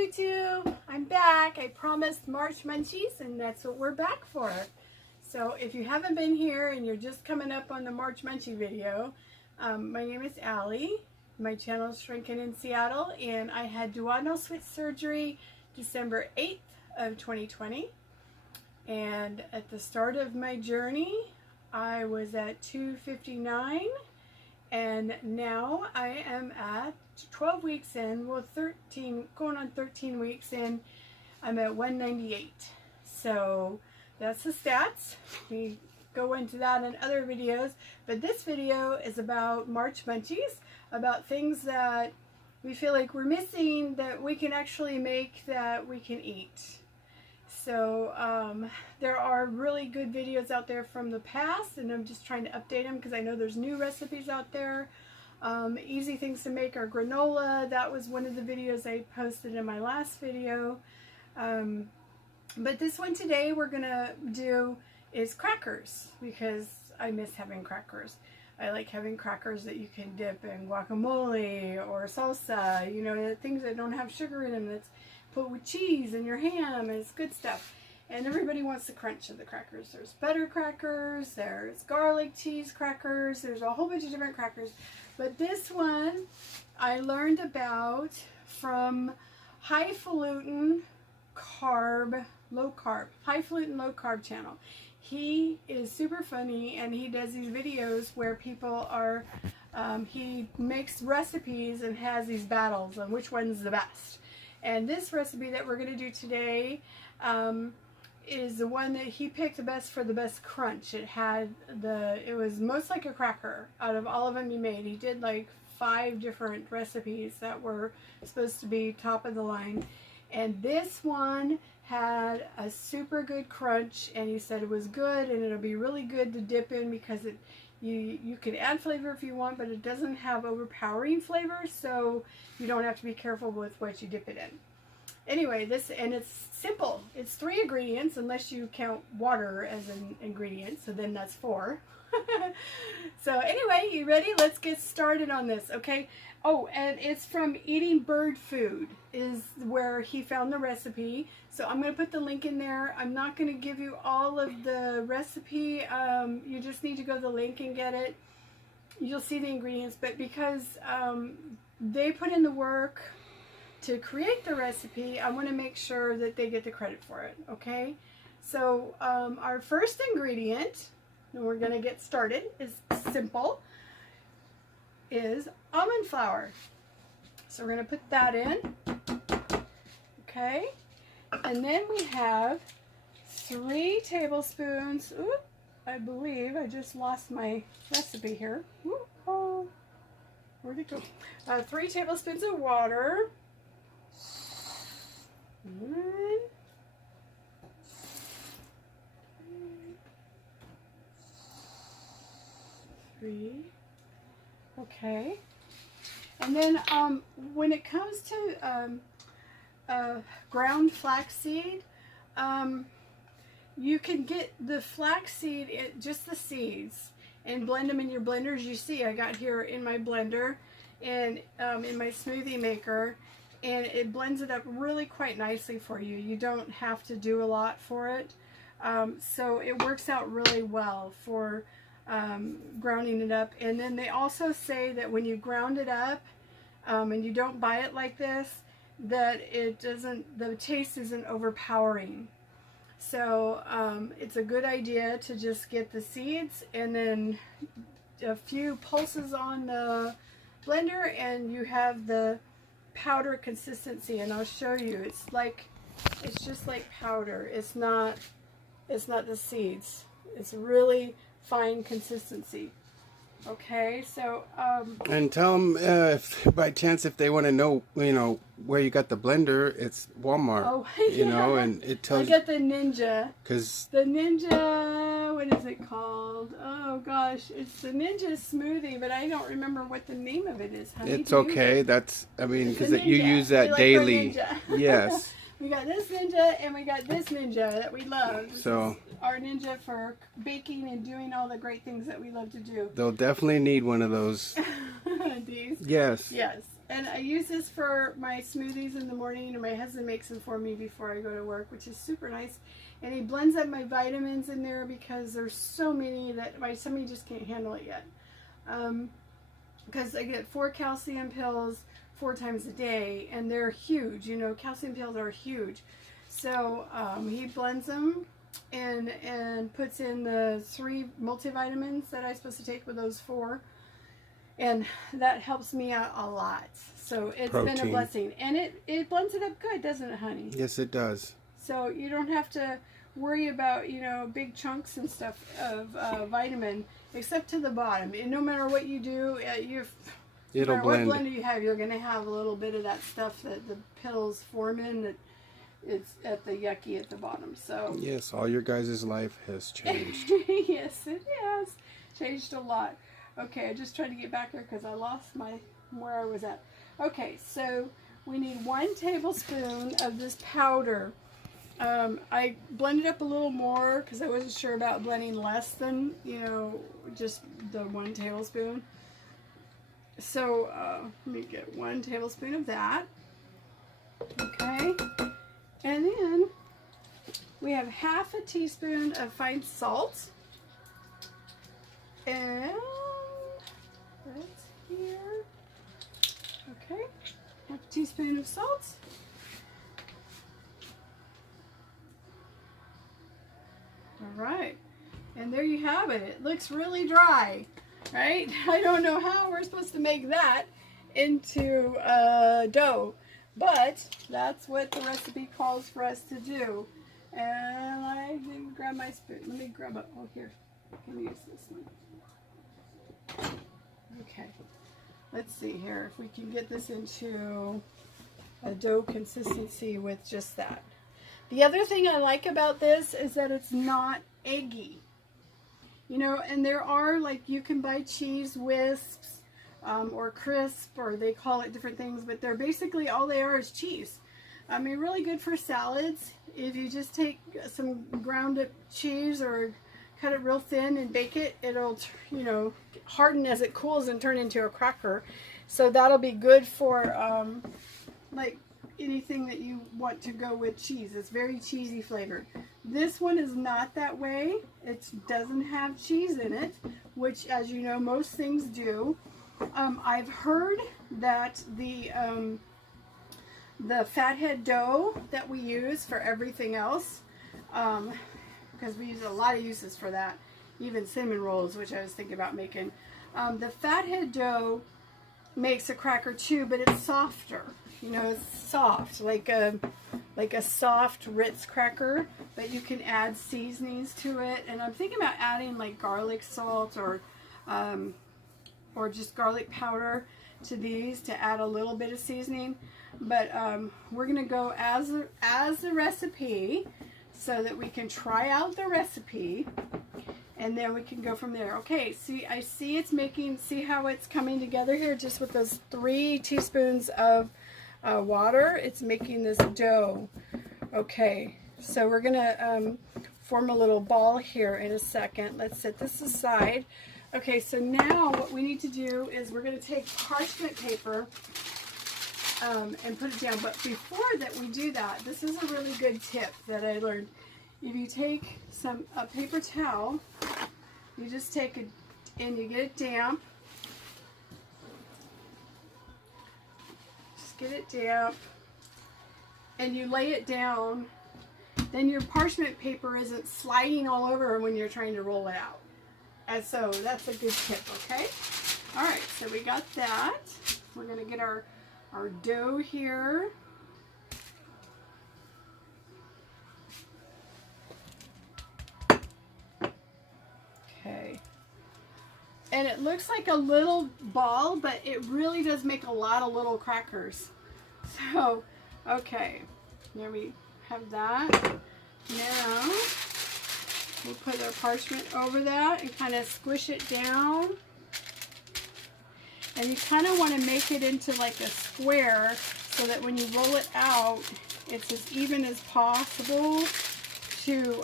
YouTube, I'm back. I promised March Munchies, and that's what we're back for. So if you haven't been here and you're just coming up on the March Munchie video, my name is Allie. My channel is Shrinking in Seattle, and I had duodenal switch surgery December 8th of 2020. And at the start of my journey, I was at 259, and now I am at 12 weeks in, well 13, going on 13 weeks in, I'm at 198. So that's the stats. We go into that in other videos, but this video is about March Munchies, about things that we feel like we're missing that we can actually make that we can eat. So there are really good videos out there from the past, and I'm just trying to update them because I know there's new recipes out there. Easy things to make are granola. That was one of the videos I posted in my last video. But this one today we're gonna do is crackers, because I miss having crackers. I like having crackers that you can dip in guacamole or salsa, you know, things that don't have sugar in them, that's put with cheese and your ham. It's good stuff. And everybody wants the crunch of the crackers. There's butter crackers, there's garlic cheese crackers, there's a whole bunch of different crackers. But this one I learned about from Highflalutinlowcarb, Highflalutinlowcarb channel. He is super funny, and he does these videos where people are, he makes recipes and has these battles on which one's the best. And this recipe that we're going to do today is the one that he picked the best for the best crunch. It was most like a cracker out of all of them he made. He did like 5 different recipes that were supposed to be top of the line. And this one had a super good crunch, and he said it was good, and it'll be really good to dip in because you can add flavor if you want, but it doesn't have overpowering flavor, so you don't have to be careful with what you dip it in. Anyway, and it's simple. It's 3 ingredients, unless you count water as an ingredient, so then that's 4. So anyway, you ready? Let's get started on this, okay? Oh, and it's from Eating Bird Food is where he found the recipe. So I'm going to put the link in there. I'm not going to give you all of the recipe. You just need to go to the link and get it. You'll see the ingredients, but because they put in the work to create the recipe, I want to make sure that they get the credit for it, okay? So our first ingredient, and we're going to get started, is simple, is almond flour. So we're going to put that in, okay? And then we have 3 tablespoons, oop, I believe I just lost my recipe here. Oop, oh, where'd it go? 3 tablespoons of water. 1, 3. Okay. And then when it comes to ground flaxseed, you can get the flaxseed, just the seeds, and blend them in your blenders. You see I got here in my blender and in my smoothie maker, and it blends it up really quite nicely for you. You don't have to do a lot for it. So it works out really well for grounding it up. And then they also say that when you ground it up and you don't buy it like this, that the taste isn't overpowering. So it's a good idea to just get the seeds and then a few pulses on the blender, and you have the powder consistency. And I'll show you. It's just like powder. It's not the seeds. It's really fine consistency. Okay, so and tell them if by chance if they want to know, you know, where you got the blender, it's Walmart. Oh, yeah. You know, and it tells. I got the Ninja. Cause the Ninja, what is it called? Oh gosh, it's the Ninja smoothie, but I don't remember what the name of it is. Honey, it's okay. That's, I mean, because you use that like daily. Yes. We got this Ninja, and we got this Ninja that we love. This so is our Ninja for baking and doing all the great things that we love to do. They'll definitely need one of those. These? Yes. Yes. And I use this for my smoothies in the morning, and my husband makes them for me before I go to work, which is super nice. And he blends up my vitamins in there because there's so many that my tummy just can't handle it yet. Because I get 4 calcium pills 4 times a day, and they're huge. You know, calcium pills are huge. So he blends them and puts in the 3 multivitamins that I'm supposed to take with those 4. And that helps me out a lot. So it's been a blessing. And it blends it up good, doesn't it, honey? Yes, it does. So you don't have to worry about, you know, big chunks and stuff of vitamin, except to the bottom. And no matter what you do, It'll blend. What blender you have, you're going to have a little bit of that stuff that the pills form in, that it's at the yucky at the bottom. So yes, all your guys' life has changed. Yes, it has changed a lot. Okay, I just tried to get back here because I lost where I was at. Okay, so we need 1 tablespoon of this powder. I blended up a little more because I wasn't sure about blending less than, you know, just the 1 tablespoon. So let me get 1 tablespoon of that. Okay, and then we have half a teaspoon of fine salt. And that's here. Okay, half a teaspoon of salt. All right, and there you have it. It looks really dry, right? I don't know how we're supposed to make that into dough, but that's what the recipe calls for us to do. And I didn't grab my spoon. Let me grab it. Oh, here. I can use this one. Okay, let's see here if we can get this into a dough consistency with just that. The other thing I like about this is that it's not eggy. You know, and there are, like, you can buy cheese wisps or crisp, or they call it different things, but they're basically, all they are is cheese. I mean, really good for salads. If you just take some ground up cheese or cut it real thin and bake it, it'll, you know, harden as it cools and turn into a cracker. So that'll be good for like anything that you want to go with cheese. It's very cheesy flavored. This one is not that way. It doesn't have cheese in it, which, as you know, most things do. I've heard that the fathead dough that we use for everything else, because we use a lot of uses for that, even cinnamon rolls, which I was thinking about making. The fathead dough makes a cracker too, but it's softer. You know, it's soft, like a soft Ritz cracker, but you can add seasonings to it. And I'm thinking about adding like garlic salt or just garlic powder to these to add a little bit of seasoning. But we're gonna go as the recipe, so that we can try out the recipe, and then we can go from there. Okay, see, I see it's making, see how it's coming together here, just with those 3 teaspoons of water. It's making this dough. Okay, so we're gonna form a little ball here in a second. Let's set this aside. Okay, so now what we need to do is we're gonna take parchment paper and put it down. But before that we do that, this is a really good tip that I learned. If you take a paper towel, you just take it and you get it damp. Just get it damp, and you lay it down. Then your parchment paper isn't sliding all over when you're trying to roll it out. And so that's a good tip, okay? All right, so we got that. We're gonna get our dough here. Okay. And it looks like a little ball, but it really does make a lot of little crackers. So, okay. There we have that. Now, we'll put our parchment over that and kind of squish it down. And you kind of want to make it into like a square so that when you roll it out, it's as even as possible to,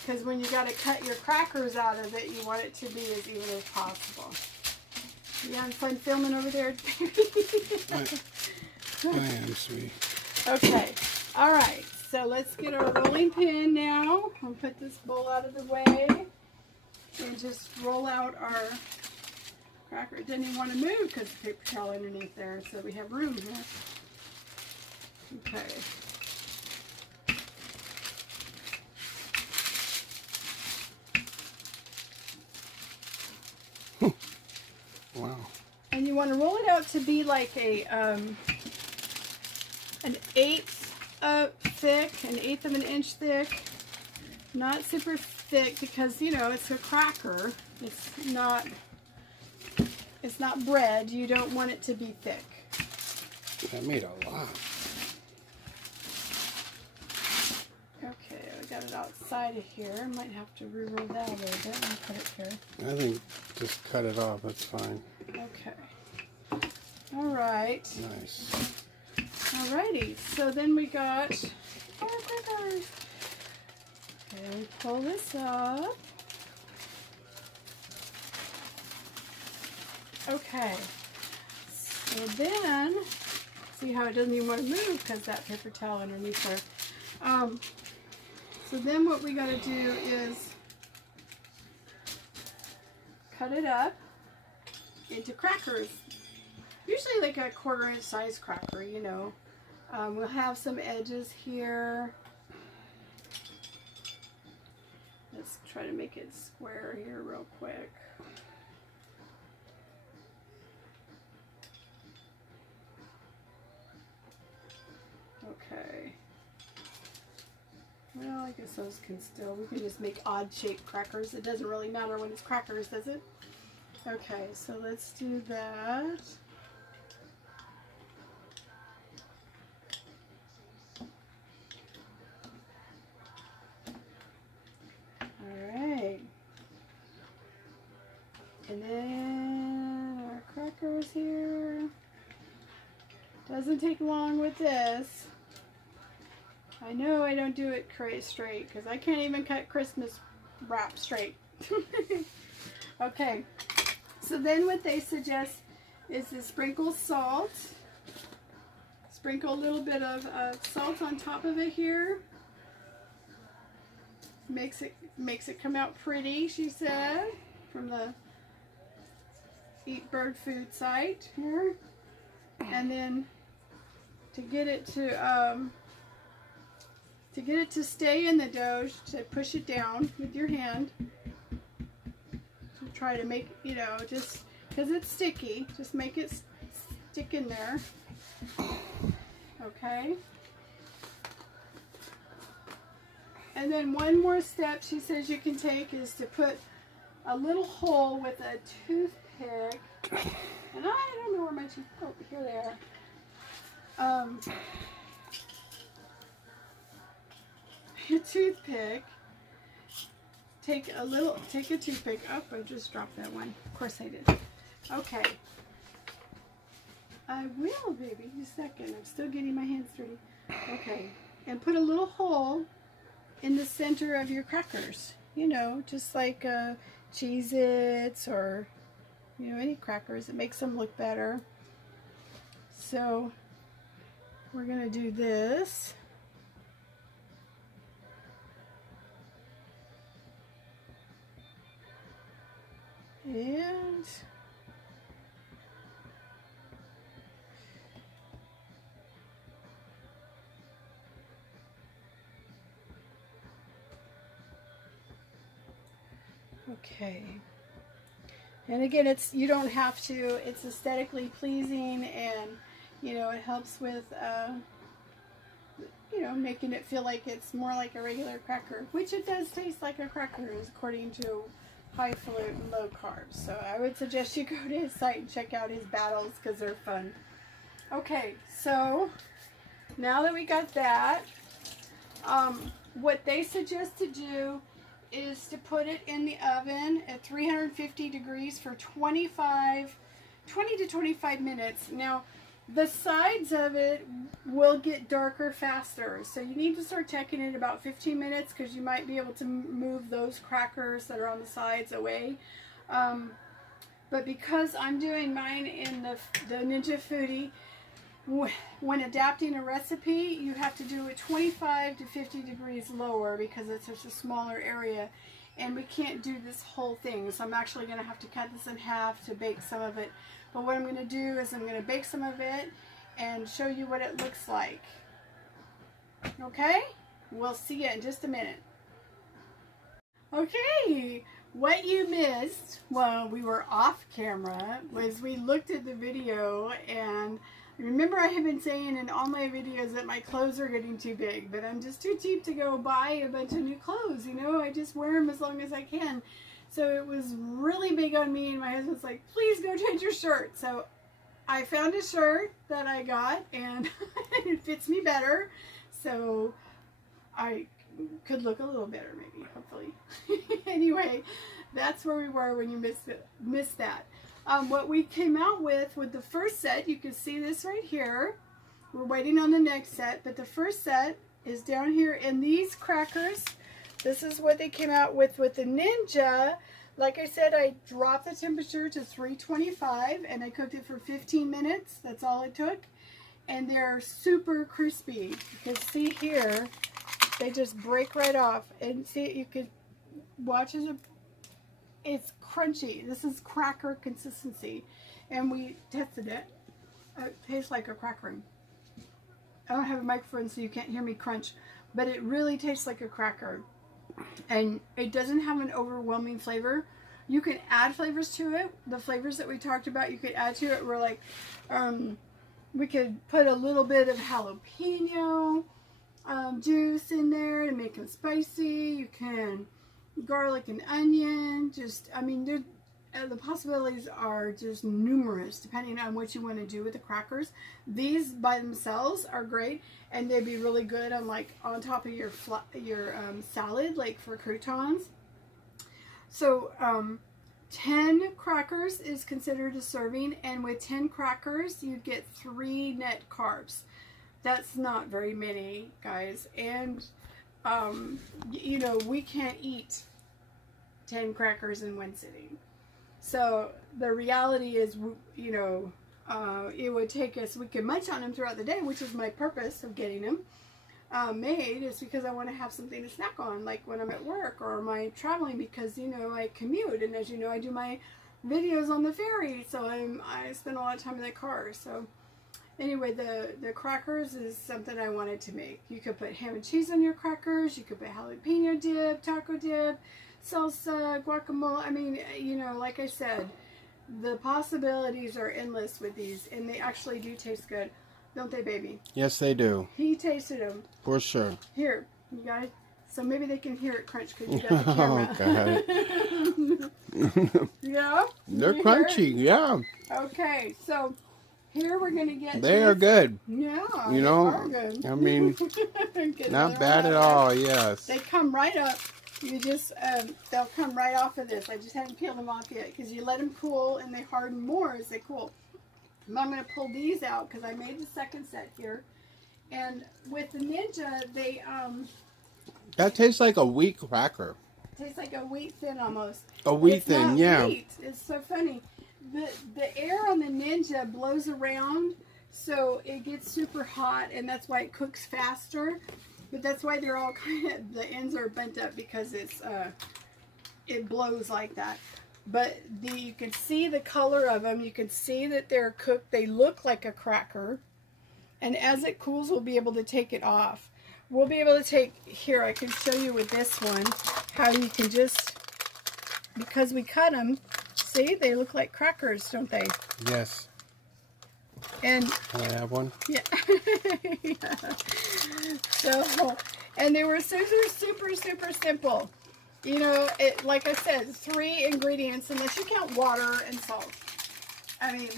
because when you got to cut your crackers out of it, you want it to be as even as possible. You having fun filming over there? I am, sweet. Okay. All right. So let's get our rolling pin now. I'll put this bowl out of the way and just roll out our cracker. It didn't even want to move because the paper towel underneath there, so we have room here. Okay. Wow. And you want to roll it out to be like a an eighth thick, an eighth of an inch thick. Not super thick because, you know, it's a cracker. It's not bread. You don't want it to be thick. That made a lot. Okay, we got it outside of here. Might have to re-roll that a little bit and put it here. I think just cut it off. That's fine. Okay. All right. Nice. Alrighty. So then we got our crackers. Okay, we pull this up. Okay. So then, see how it doesn't even want to move because that paper towel underneath there. So then what we got to do is cut it up into crackers. Usually like a 1/4 inch size cracker, you know. We'll have some edges here. Let's try to make it square here real quick. Okay. Well, I guess those can still, we can just make odd shaped crackers. It doesn't really matter when it's crackers, does it? Okay, so let's do that. Alright. And then our crackers here. Doesn't take long with this. I know I don't do it straight because I can't even cut Christmas wrap straight. Okay, so then what they suggest is to sprinkle salt. Sprinkle a little bit of salt on top of it here. Makes it come out pretty, she said, from the Eat Bird Food site here. And then to get it to stay in the dough, to push it down with your hand. To try to make, you know, just because it's sticky, just make it stick in there. Okay. And then one more step she says you can take is to put a little hole with a toothpick. And I don't know where my toothpick, oh, here they are. A toothpick. Take a toothpick. Oh, I just dropped that one. Of course I did. Okay. I will, baby. Just a second. I'm still getting my hands dirty. Okay. And put a little hole in the center of your crackers. You know, just like Cheez-Its or, you know, any crackers. It makes them look better. So, we're going to do this. And okay. And again, you don't have to, it's aesthetically pleasing, and you know, it helps with you know, making it feel like it's more like a regular cracker, which it does taste like a cracker according to Highflalutinlowcarb. So I would suggest you go to his site and check out his battles because they're fun. Okay, so now that we got that, what they suggest to do is to put it in the oven at 350 degrees for 20 to 25 minutes. Now, the sides of it will get darker faster, so you need to start checking it about 15 minutes because you might be able to move those crackers that are on the sides away. But because I'm doing mine in the Ninja Foodi, when adapting a recipe, you have to do it 25 to 50 degrees lower because it's such a smaller area. And we can't do this whole thing. So I'm actually going to have to cut this in half to bake some of it. But what I'm going to do is I'm going to bake some of it and show you what it looks like. Okay? We'll see you in just a minute. Okay, what you missed while we were off camera was we looked at the video, and remember I have been saying in all my videos that my clothes are getting too big, but I'm just too cheap to go buy a bunch of new clothes, you know, I just wear them as long as I can. So it was really big on me, and my husband's like, please go change your shirt. So I found a shirt that I got, and it fits me better, so I could look a little better maybe, hopefully. Anyway, that's where we were when you missed that. What we came out with the first set, you can see this right here. We're waiting on the next set, but the first set is down here, and these crackers, this is what they came out with the Ninja. Like I said, I dropped the temperature to 325 and I cooked it for 15 minutes. That's all it took. And they're super crispy. You can see here, they just break right off. And see, you can watch it. It's crunchy. This is cracker consistency. And we tested it. It tastes like a cracker. I don't have a microphone so you can't hear me crunch. But it really tastes like a cracker. And it doesn't have an overwhelming flavor. You can add flavors to it. The flavors that we talked about, you could add to it. We're like, we could put a little bit of jalapeno juice in there to make them spicy. You can garlic and onion. Just, I mean, the possibilities are just numerous depending on what you want to do with the crackers. These by themselves are great, and they'd be really good on like on top of your salad, like for croutons. So 10 crackers is considered a serving, and with 10 crackers you'd get 3 net carbs. That's not very many, guys. And you know, we can't eat 10 crackers in one sitting. So the reality is, you know, it would take us, we could munch on them throughout the day, which is my purpose of getting them made, is because I want to have something to snack on, like when I'm at work or my traveling, because, you know, I commute, and as you know, I do my videos on the ferry, so I spend a lot of time in the car. So anyway, the crackers is something I wanted to make. You could put ham and cheese on your crackers, you could put jalapeno dip, taco dip, salsa, guacamole. I mean, you know, like I said, the possibilities are endless with these, and they actually do taste good, don't they, baby? Yes, they do. He tasted them. For sure. Here, you guys. So maybe they can hear it crunch because you got the camera. Oh, God. Yeah? They're crunchy, yeah. Okay, so here we're going to get... They are good. Yeah, you know, they are good. I mean, not bad at all, yes. They come right up. You just, they'll come right off of this. I just haven't peeled them off yet because you let them cool and they harden more as they cool. But I'm going to pull these out because I made the second set here. And with the Ninja, they, that tastes like a wheat cracker. Tastes like a wheat thin almost. A wheat thin, yeah. Wheat. It's so funny. The air on the Ninja blows around, so it gets super hot, and that's why it cooks faster. But that's why they're all kind of, the ends are bent up, because it's it blows like that. But you can see the color of them. You can see that they're cooked. They look like a cracker. And as it cools, we'll be able to take it off. We'll be able to take, here, I can show you with this one, how you can just, because we cut them, see, they look like crackers, don't they? Yes. And can I have one? Yeah. Yeah. So, and they were super simple. You know, it, like I said, 3 ingredients, unless you count water and salt. I mean,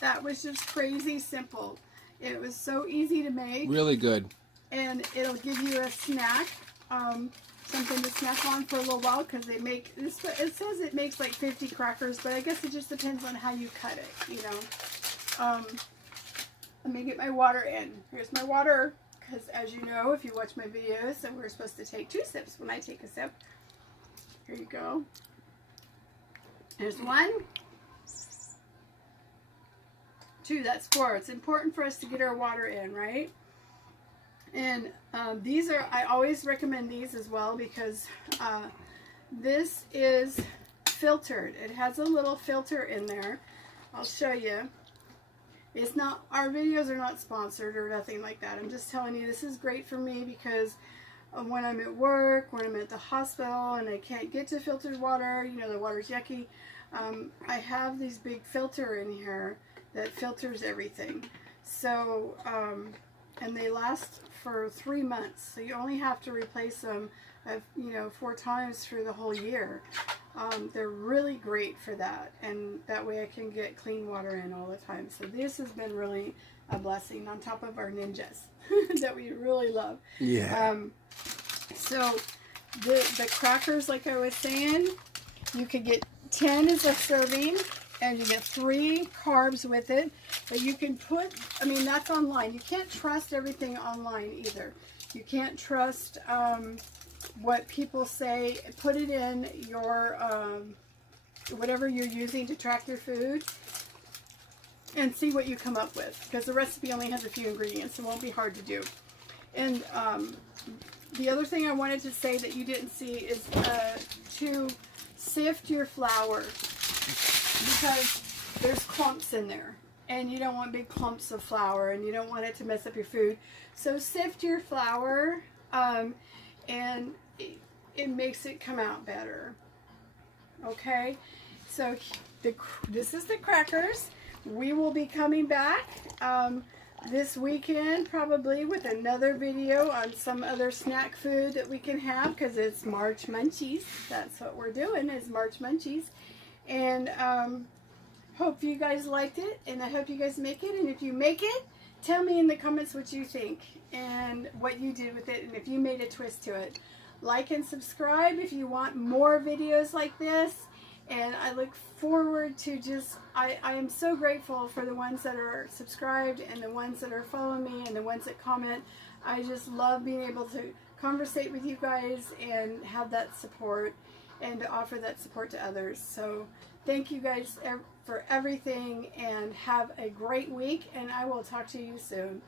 that was just crazy simple. It was so easy to make. Really good. And it'll give you a snack, something to snack on for a little while, because they make, it says it makes like 50 crackers, but I guess it just depends on how you cut it, you know. Let me get my water in. Here's my water, because as you know, if you watch my videos, that we're supposed to take 2 sips when I take a sip. Here you go. There's one. 2, that's 4. It's important for us to get our water in, right? And these are, I always recommend these as well because this is filtered. It has a little filter in there. I'll show you. It's not, our videos are not sponsored or nothing like that. I'm just telling you this is great for me because when I'm at work, when I'm at the hospital and I can't get to filtered water, you know, the water's yucky, I have these big filter in here that filters everything. So, and they last for 3 months. So you only have to replace them, you know, 4 times for the whole year. They're really great for that, and that way I can get clean water in all the time. So this has been really a blessing on top of our ninjas that we really love. Yeah. So the crackers, like I was saying, you could get 10 as a serving, and you get 3 carbs with it. But you can put, I mean, that's online. You can't trust everything online either. You can't trust what people say. Put it in your, whatever you're using to track your food, and see what you come up with. Because the recipe only has a few ingredients. It won't be hard to do. And the other thing I wanted to say that you didn't see is to sift your flour, because there's clumps in there. And you don't want big clumps of flour, and you don't want it to mess up your food. So sift your flour, and it makes it come out better. Okay, so this is the crackers. We will be coming back this weekend probably with another video on some other snack food that we can have, because it's March Munchies. That's what we're doing, is March Munchies. And hope you guys liked it, and I hope you guys make it. And if you make it, tell me in the comments what you think and what you did with it, and if you made a twist to it. Like and subscribe if you want more videos like this. And I look forward to just, I am so grateful for the ones that are subscribed and the ones that are following me and the ones that comment. I just love being able to conversate with you guys and have that support and to offer that support to others. So thank you guys for everything, and have a great week, and I will talk to you soon.